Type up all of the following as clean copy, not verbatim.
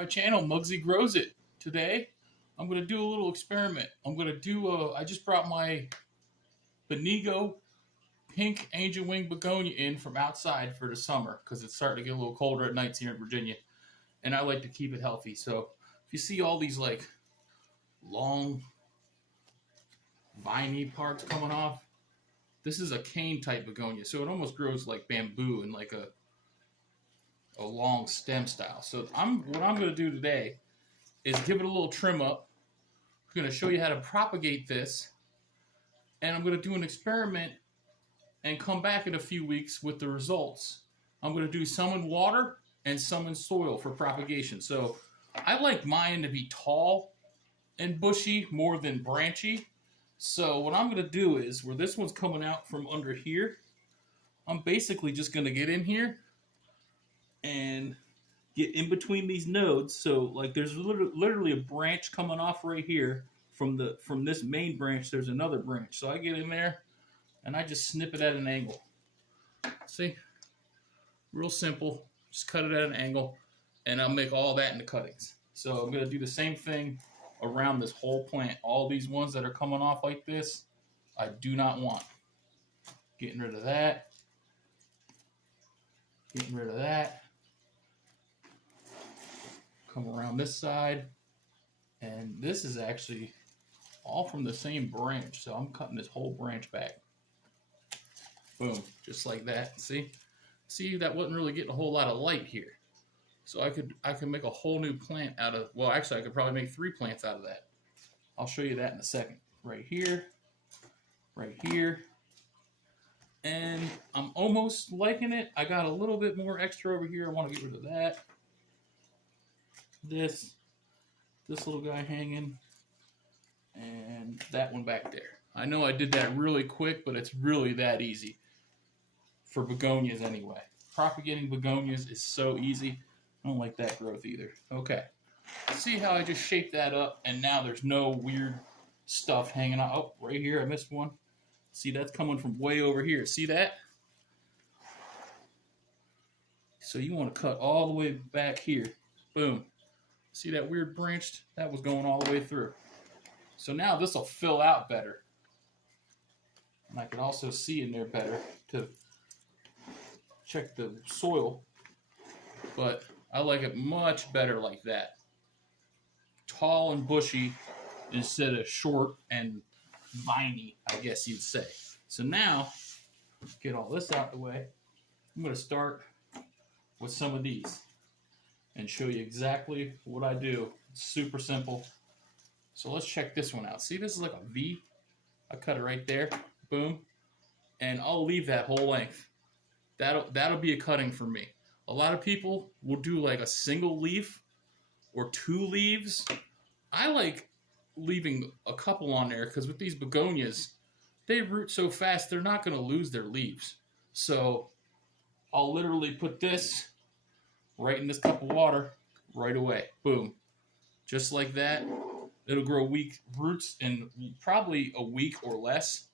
My channel, Muggsy Grows It. Today, I'm going to do a little experiment. I just brought my Benigo pink Angelwing begonia in from outside for the summer because it's starting to get a little colder at nights here in Virginia. And I like to keep it healthy. So if you see all these like long viney parts coming off, this is a cane type begonia. So it almost grows like bamboo and like a long stem style. So what I'm going to do today is give it a little trim up. I'm going to show you how to propagate this, and I'm going to do an experiment and come back in a few weeks with the results. I'm going to do some in water and some in soil for propagation. So I like mine to be tall and bushy more than branchy. So what I'm going to do is, where this one's coming out from under here, I'm basically just going to get in here and get in between these nodes. So like there's literally a branch coming off right here from this main branch. There's another branch. So I get in there and I just snip it at an angle. See? Real simple. Just cut it at an angle and I'll make all that into cuttings. So I'm going to do the same thing around this whole plant. All these ones that are coming off like this, I do not want. Getting rid of that. Getting rid of that. Come around this side, and this is actually all from the same branch, so I'm cutting this whole branch back. Boom, just like that. See, that wasn't really getting a whole lot of light here, so I could make a whole new plant out of. Well, actually, I could probably make 3 plants out of that. I'll show you that in a second. Right here, and I'm almost liking it. I got a little bit more extra over here. I want to get rid of that. This little guy hanging, and that one back there. I know I did that really quick, but it's really that easy for begonias anyway. Propagating begonias is so easy. I don't like that growth either. Okay, see how I just shaped that up, and now there's no weird stuff hanging out. Oh, right here I missed one. See, that's coming from way over here. See that? So you want to cut all the way back here. Boom. See that weird branch? That was going all the way through. So now this will fill out better. And I can also see in there better to check the soil. But I like it much better like that. Tall and bushy instead of short and viney, I guess you'd say. So now, get all this out of the way. I'm going to start with some of these and show you exactly what I do. It's super simple. So let's check this one out. See, this is like a V. I cut it right there. Boom. And I'll leave that whole length. That'll be a cutting for me. A lot of people will do like a single leaf or 2 leaves. I like leaving a couple on there because with these begonias, they root so fast they're not going to lose their leaves. So I'll literally put this right in this cup of water right away. Boom. Just like that. It'll grow weak roots in probably a week or less.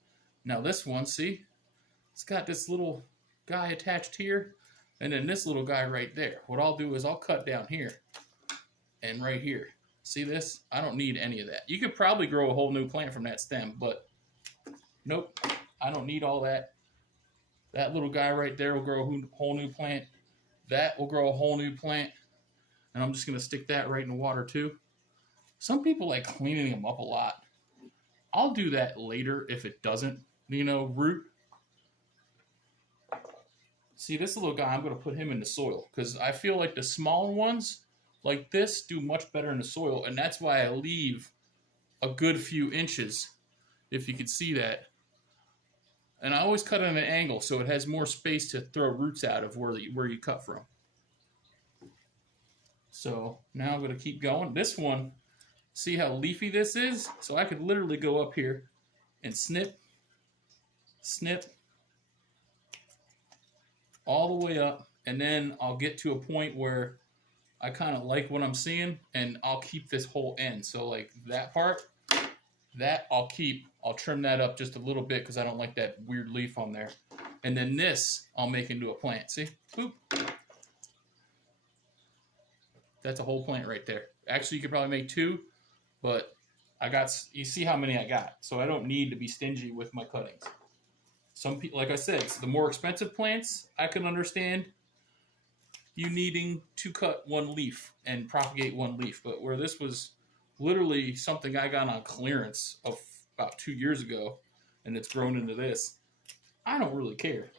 Now this one, see? It's got this little guy attached here and then this little guy right there. What I'll do is I'll cut down here and right here. See this? I don't need any of that. You could probably grow a whole new plant from that stem, but nope. I don't need all that. That little guy right there will grow a whole new plant. That will grow a whole new plant. And I'm just going to stick that right in the water too. Some people like cleaning them up a lot. I'll do that later if it doesn't, root. See, this little guy, I'm going to put him in the soil because I feel like the smaller ones like this do much better in the soil. And that's why I leave a good few inches, if you can see that. And I always cut at an angle so it has more space to throw roots out of where you cut from. So now I'm going to keep going. This one, see how leafy this is? So I could literally go up here and snip, all the way up. And then I'll get to a point where I kind of like what I'm seeing and I'll keep this whole end. So like that part, that I'll keep. I'll trim that up just a little bit because I don't like that weird leaf on there. And then this I'll make into a plant. See? Boop. That's a whole plant right there. Actually, you could probably make 2, but you see how many I got. So I don't need to be stingy with my cuttings. Some people, like I said, the more expensive plants, I can understand you needing to cut 1 leaf and propagate 1 leaf. But where this was literally something I got on clearance of about 2 years ago, and it's grown into this, I don't really care.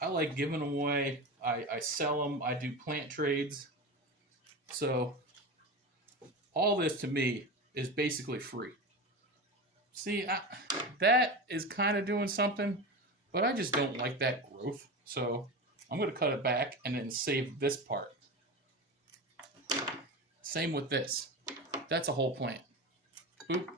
I like giving them away. I sell them. I do plant trades. So all this to me is basically free. See, that is kind of doing something, but I just don't like that growth. So I'm going to cut it back and then save this part. Same with this. That's a whole plant. Boop.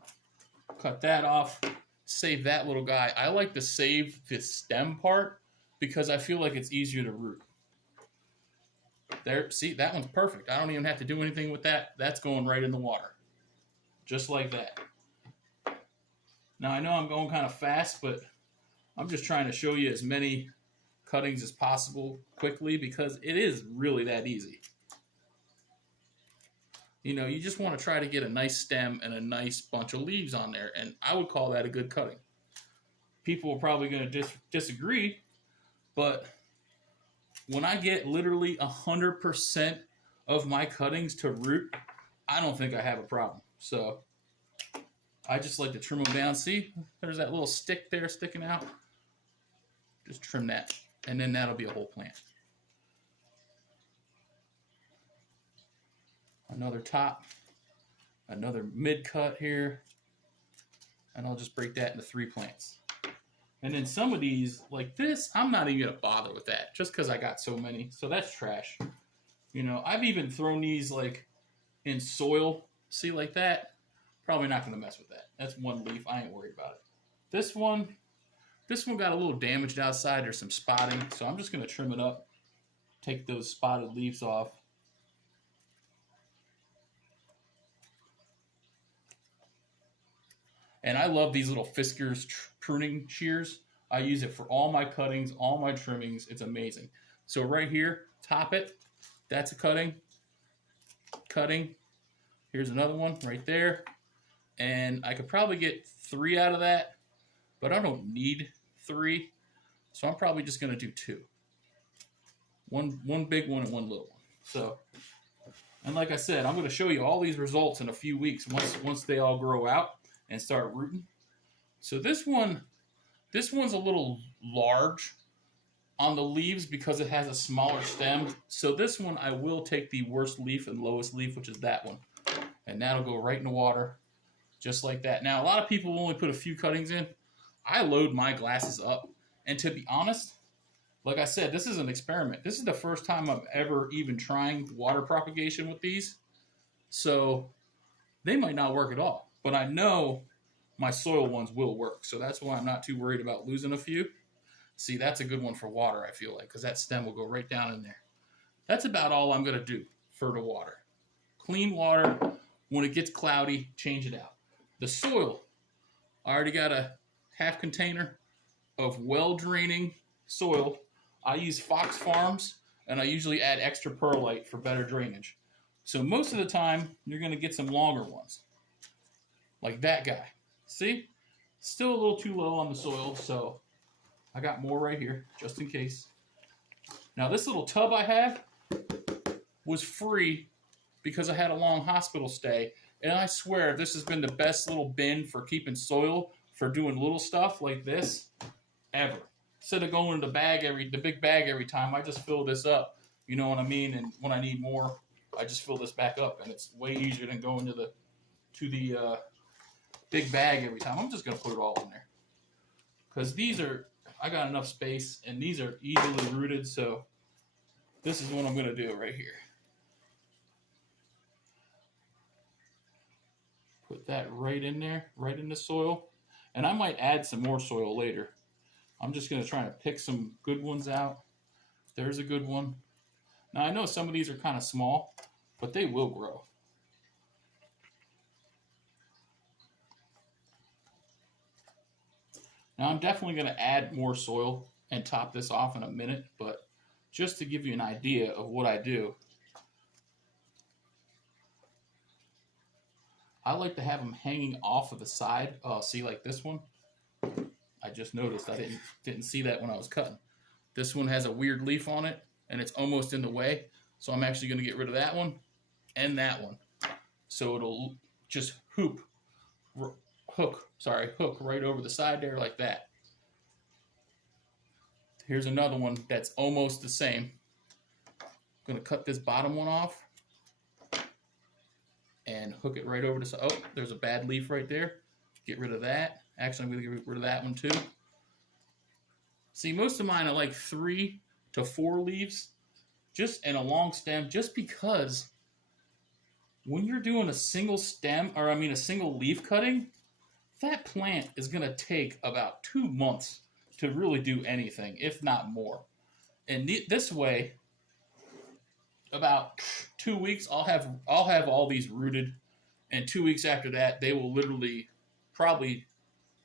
Cut that off. Save that little guy. I like to save the stem part because I feel like it's easier to root. There, see, that one's perfect. I don't even have to do anything with that. That's going right in the water. Just like that. Now, I know I'm going kind of fast, but I'm just trying to show you as many cuttings as possible quickly because it is really that easy. You know, you just want to try to get a nice stem and a nice bunch of leaves on there, and I would call that a good cutting. People are probably going to disagree, but when I get literally 100% of my cuttings to root, I don't think I have a problem. So I just like to trim them down. See, there's that little stick there sticking out. Just trim that, and then that'll be a whole plant. Another top, another mid cut here, and I'll just break that into 3 plants. And then some of these, like this, I'm not even going to bother with that just because I got so many. So that's trash. You know, I've even thrown these like in soil. See, like that? Probably not going to mess with that. That's 1 leaf. I ain't worried about it. This one got a little damaged outside. There's some spotting. So I'm just going to trim it up. Take those spotted leaves off. And I love these little Fiskars pruning shears. I use it for all my cuttings, all my trimmings. It's amazing. So right here, top it. That's a cutting. Cutting. Here's another one right there. And I could probably get 3 out of that, but I don't need 3. So I'm probably just going to do 2. One big one and 1 little one. So, and like I said, I'm going to show you all these results in a few weeks once they all grow out and start rooting. So this one's a little large on the leaves because it has a smaller stem. So this one I will take the worst leaf and lowest leaf, which is that one. And that'll go right in the water, just like that. Now, a lot of people only put a few cuttings in. I load my glasses up. And to be honest, like I said, this is an experiment. This is the first time I'm ever even trying water propagation with these. So they might not work at all. But I know my soil ones will work. So that's why I'm not too worried about losing a few. See, that's a good one for water, I feel like, because that stem will go right down in there. That's about all I'm going to do for the water. Clean water. When it gets cloudy, change it out. The soil, I already got a half container of well-draining soil. I use Fox Farms, and I usually add extra perlite for better drainage. So most of the time, you're going to get some longer ones. Like that guy. See? Still a little too low on the soil, so I got more right here, just in case. Now this little tub I have was free because I had a long hospital stay. And I swear, this has been the best little bin for keeping soil, for doing little stuff like this, ever. Instead of going to the big bag every time, I just fill this up. You know what I mean? And when I need more, I just fill this back up. And it's way easier than going to the big bag every time. I'm just going to put it all in there. Because I got enough space, and these are easily rooted, so this is what I'm going to do right here. Put that right in there, right in the soil. And I might add some more soil later. I'm just going to try to pick some good ones out. There's a good one. Now, I know some of these are kind of small, but they will grow. Now, I'm definitely going to add more soil and top this off in a minute, but just to give you an idea of what I do, I like to have them hanging off of the side. See, like this one? I just noticed. I didn't see that when I was cutting. This one has a weird leaf on it, and it's almost in the way. So I'm actually going to get rid of that one and that one. So it'll just hook right over the side there like that. Here's another one that's almost the same. I'm going to cut this bottom one off and hook it right over the side. Oh, there's a bad leaf right there. Get rid of that. Actually, I'm going to get rid of that one too. See, most of mine are like 3 to 4 leaves, just in a long stem, just because when you're doing a single stem, or I mean a single leaf cutting, that plant is going to take about 2 months to really do anything, if not more. And this way, about 2 weeks, I'll have all these rooted, and 2 weeks after that, they will literally probably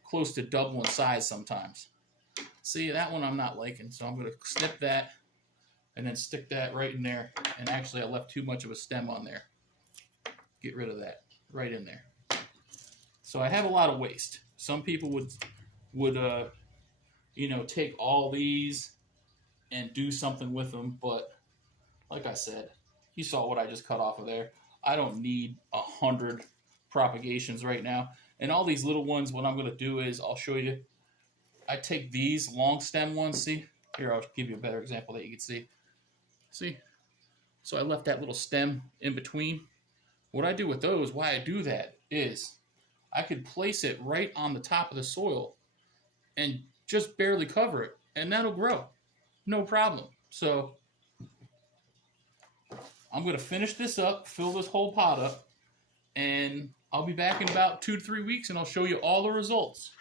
close to double in size sometimes. See, that one I'm not liking, so I'm going to snip that and then stick that right in there. And actually, I left too much of a stem on there. Get rid of that right in there. So I have a lot of waste. Some people would take all these and do something with them, but like I said, you saw what I just cut off of there. I don't need 100 propagations right now. And all these little ones, what I'm going to do is, I'll show you. I take these long stem ones, see? Here, I'll give you a better example that you can see. See? So I left that little stem in between. What I do with those, why I do that is, I could place it right on the top of the soil and just barely cover it, and that'll grow. No problem. So I'm going to finish this up, fill this whole pot up, and I'll be back in about 2 to 3 weeks, and I'll show you all the results.